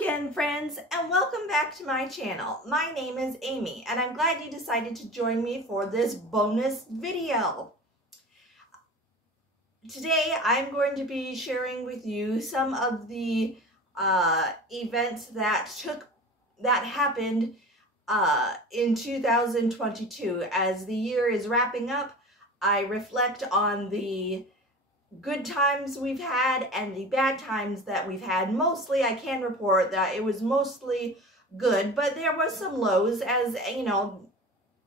again, friends, and welcome back to my channel. My name is Amy, and I'm glad you decided to join me for this bonus video. Today, I'm going to be sharing with you some of the events that happened in 2022. As the year is wrapping up, I reflect on the good times we've had and the bad times that we've had. Mostly, I can report that it was mostly good, but there was some lows, as you know,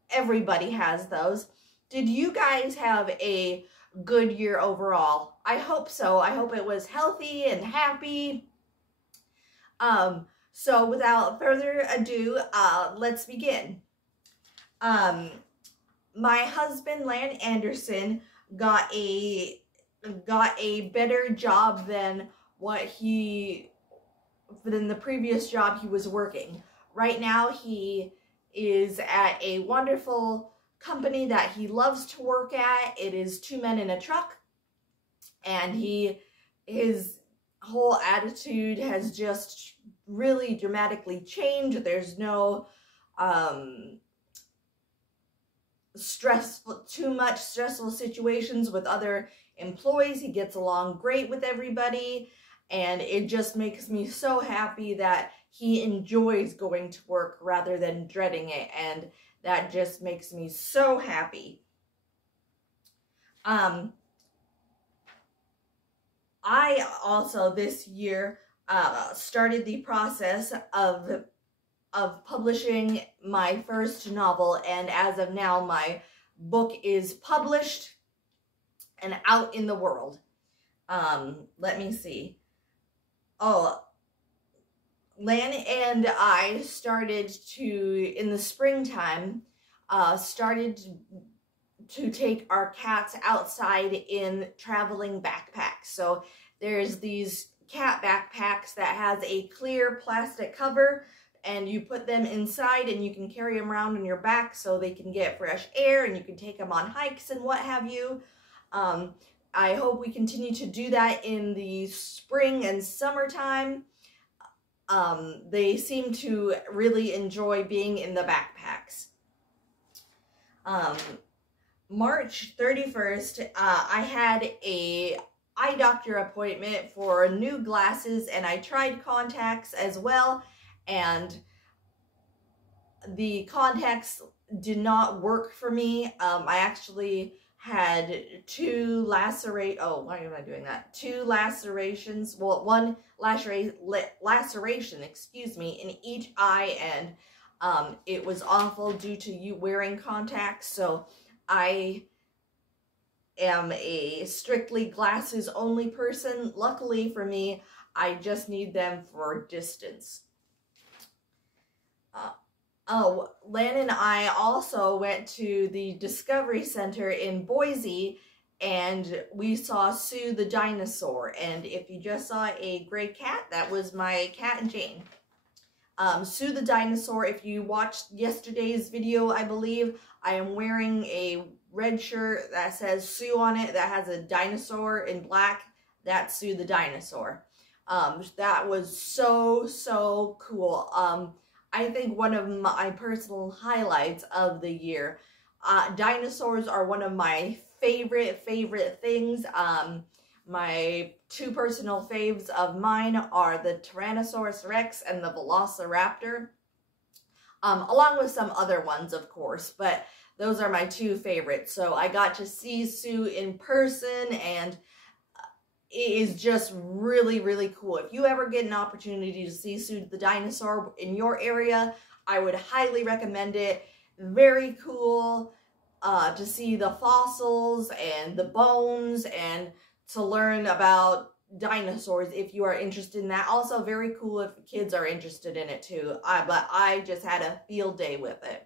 everybody has those. Did you guys have a good year overall? I hope so. I hope it was healthy and happy. So without further ado, let's begin. My husband, Lan Anderson, got a better job than the previous job he was working. Right now he is at a wonderful company that he loves to work at. It is 2 men in a truck, and his whole attitude has just really dramatically changed. There's no too much stressful situations with other employees. He gets along great with everybody, and it just makes me so happy that he enjoys going to work rather than dreading it, and that just makes me so happy. I also this year started the process of publishing my first novel, and as of now my book is published and out in the world. Let me see. Lan and I started to, in the springtime, started to take our cats outside in traveling backpacks. So there's these cat backpacks that has a clear plastic cover, and you put them inside and you can carry them around on your back so they can get fresh air, and you can take them on hikes and what have you. I hope we continue to do that in the spring and summertime. They seem to really enjoy being in the backpacks. March 31st, I had a eye doctor appointment for new glasses, and I tried contacts as well, and the contacts did not work for me. I actually had two lacerations, well, one laceration, excuse me, in each eye, and it was awful due to you wearing contacts. So I am a strictly glasses only person. Luckily for me, I just need them for distance. Lan and I also went to the Discovery Center in Boise, and we saw Sue the dinosaur. And if you just saw a gray cat, that was my cat Jane. Sue the dinosaur, if you watched yesterday's video, I believe, I am wearing a red shirt that says Sue on it, that has a dinosaur in black. That's Sue the dinosaur. That was so cool. I think one of my personal highlights of the year. Dinosaurs are one of my favorite things. My two personal faves of mine are the Tyrannosaurus Rex and the Velociraptor, along with some other ones, of course, but those are my two favorites. So I got to see Sue in person, and it is just really cool. If you ever get an opportunity to see Sue the dinosaur in your area, I would highly recommend it. Very cool to see the fossils and the bones, and to learn about dinosaurs if you are interested in that. Also very cool if kids are interested in it too. But I just had a field day with it.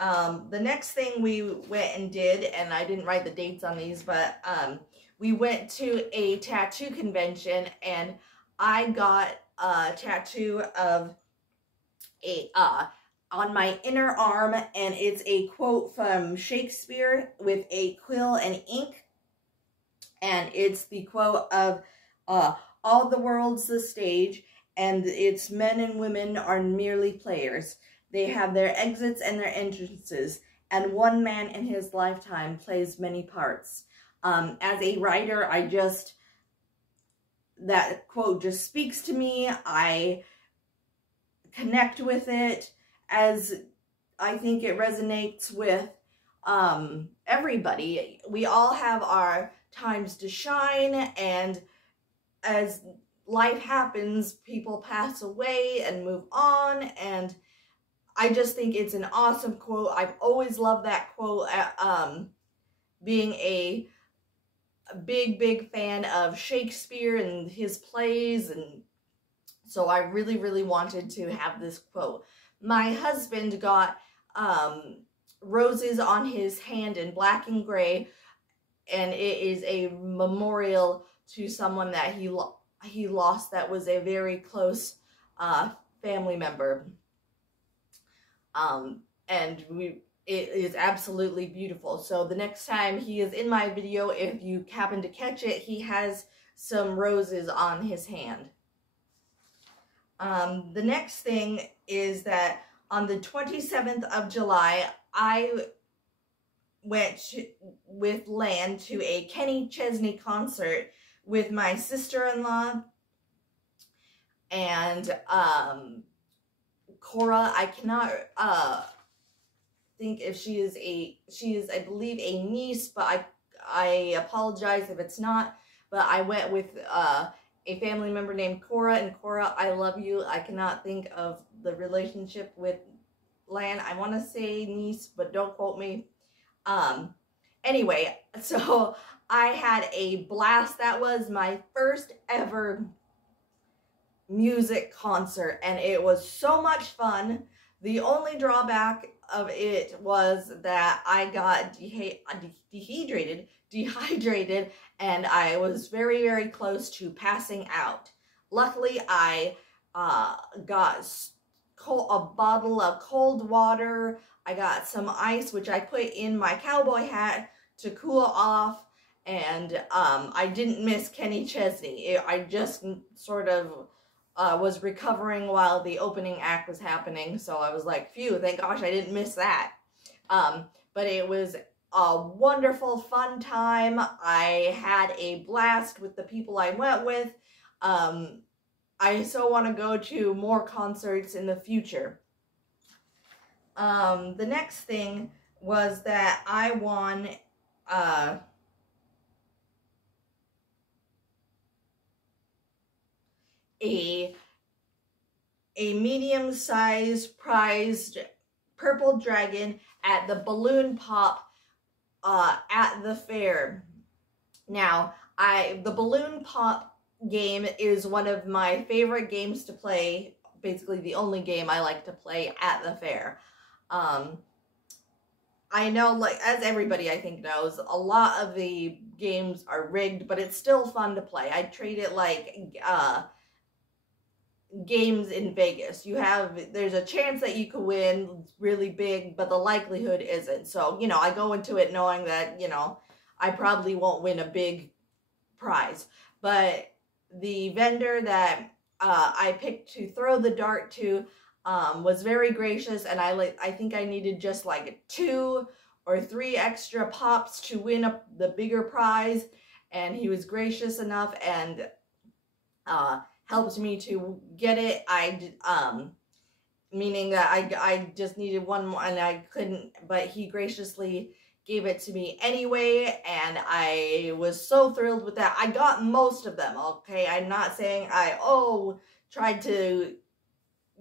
The next thing we went and did, and I didn't write the dates on these, but we went to a tattoo convention, and I got a tattoo of on my inner arm, and it's a quote from Shakespeare with a quill and ink, and it's the quote of all the world's the stage, and its men and women are merely players. They have their exits and their entrances, and one man in his lifetime plays many parts. As a writer, that quote just speaks to me. I connect with it, as I think it resonates with everybody. We all have our times to shine, and as life happens, people pass away and move on, and I just think it's an awesome quote. I've always loved that quote, being a big fan of Shakespeare and his plays, and so I really wanted to have this quote. My husband got roses on his hand in black and gray, and it is a memorial to someone that he lost that was a very close family member. And it is absolutely beautiful. So the next time he is in my video, if you happen to catch it, he has some roses on his hand. The next thing is that on the 27th of July, I went with Lan to a Kenny Chesney concert with my sister-in-law and Cora. I cannot think if she is I believe a niece, but I apologize if it's not. But I went with a family member named Cora, and Cora, I love you. I cannot think of the relationship with Lan. I want to say niece, but don't quote me. Anyway, so I had a blast. That was my first ever music concert, and it was so much fun. The only drawback of it was that I got dehydrated, and I was very close to passing out. Luckily, I got a bottle of cold water. I got some ice, which I put in my cowboy hat to cool off, and I didn't miss Kenny Chesney. I just sort of was recovering while the opening act was happening, so I was like, phew, thank gosh I didn't miss that. But it was a wonderful, fun time. I had a blast with the people I went with. I so want to go to more concerts in the future. The next thing was that I won a medium-sized prized purple dragon at the balloon pop at the fair. Now, the balloon pop game is one of my favorite games to play, basically the only game I like to play at the fair. I know, like, as everybody I think knows, a lot of the games are rigged, but it's still fun to play. I treat it like games in Vegas. There's a chance that you could win really big, but the likelihood isn't. So, you know, I go into it knowing that, you know, I probably won't win a big prize. But the vendor that I picked to throw the dart to was very gracious, and I think I needed just like 2 or 3 extra pops to win the bigger prize, and he was gracious enough and helped me to get it. Meaning that I just needed one more and I couldn't, but he graciously gave it to me anyway, and I was so thrilled with that. I got most of them, okay? I'm not saying I tried to,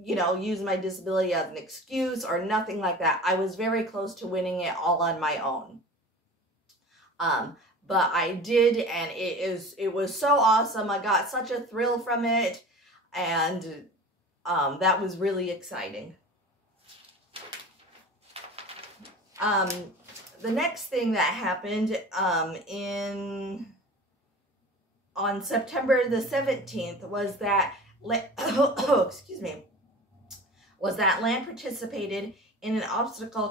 you know, use my disability as an excuse or nothing like that. I was very close to winning it all on my own. But I did, and it was so awesome. I got such a thrill from it, and that was really exciting. The next thing that happened on September the 17th was that excuse me, was that Lan participated in an obstacle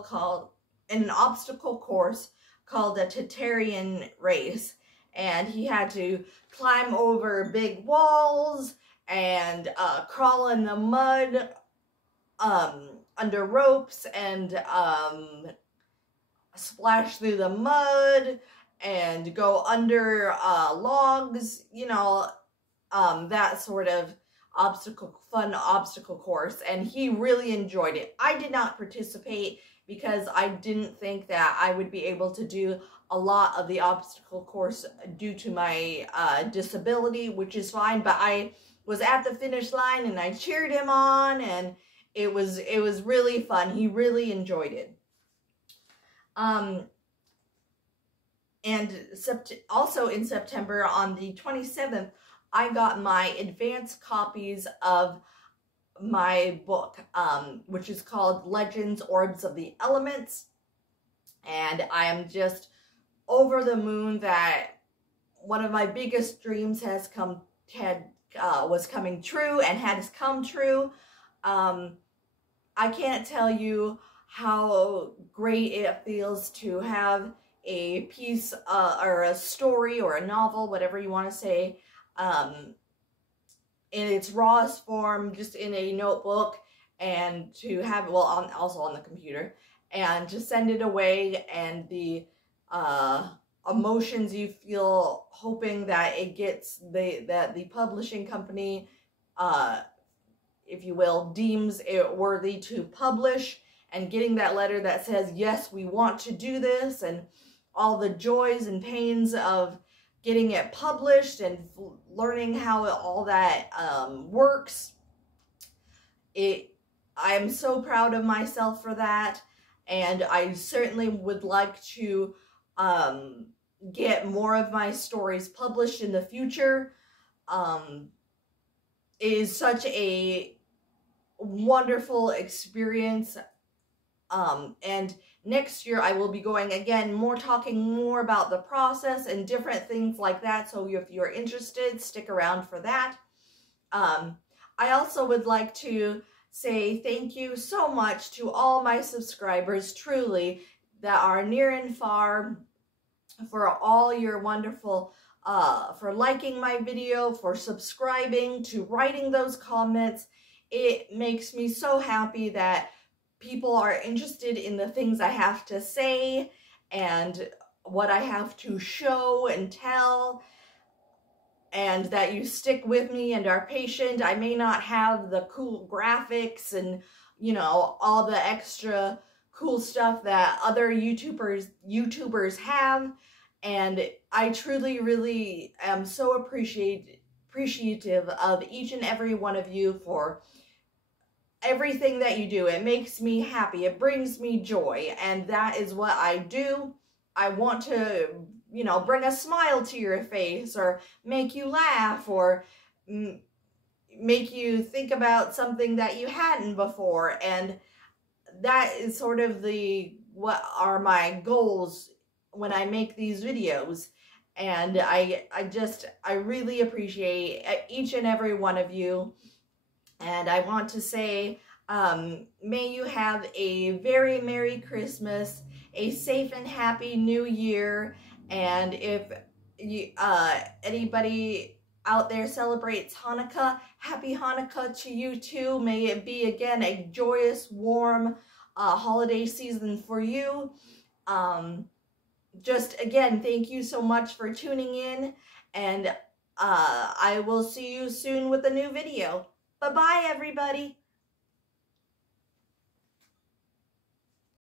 course called the Tatarian race, and he had to climb over big walls and crawl in the mud, under ropes, and splash through the mud and go under logs, you know, that sort of fun obstacle course, and he really enjoyed it. I did not participate because I didn't think that I would be able to do a lot of the obstacle course due to my disability, which is fine, but I was at the finish line and I cheered him on, and it was really fun. He really enjoyed it. And also in September, on the 27th, I got my advanced copies of my book, which is called Legends, Orbs of the Elements. And I am just over the moon that one of my biggest dreams was coming true and has come true. I can't tell you how great it feels to have a piece or a story or a novel, whatever you want to say, in its rawest form, just in a notebook, and to have, well, also on the computer, and to send it away, and the emotions you feel hoping that it gets, that the publishing company, if you will, deems it worthy to publish, and getting that letter that says, yes, we want to do this, and all the joys and pains of getting it published and learning how all that works. I am so proud of myself for that, and I certainly would like to get more of my stories published in the future. It is such a wonderful experience, and next year I will be going again, talking more about the process and different things like that, so if you're interested, stick around for that. I also would like to say thank you so much to all my subscribers, truly, that are near and far, for all your wonderful, for liking my video, for subscribing, to writing those comments. It makes me so happy that people are interested in the things I have to say and what I have to show and tell, and that you stick with me and are patient. I may not have the cool graphics and, you know, all the extra cool stuff that other YouTubers have, and I truly, really am so appreciative of each and every one of you for everything that you do. It makes me happy. It brings me joy, and that is what I do. I want to, you know, bring a smile to your face, or make you laugh, or make you think about something that you hadn't before, and that is sort of what are my goals when I make these videos. And I really appreciate each and every one of you. And I want to say, may you have a very Merry Christmas, a safe and happy New Year, and if you, anybody out there celebrates Hanukkah, happy Hanukkah to you too. May it be, again, a joyous, warm holiday season for you. Just, again, thank you so much for tuning in, and I will see you soon with a new video. Bye-bye, everybody.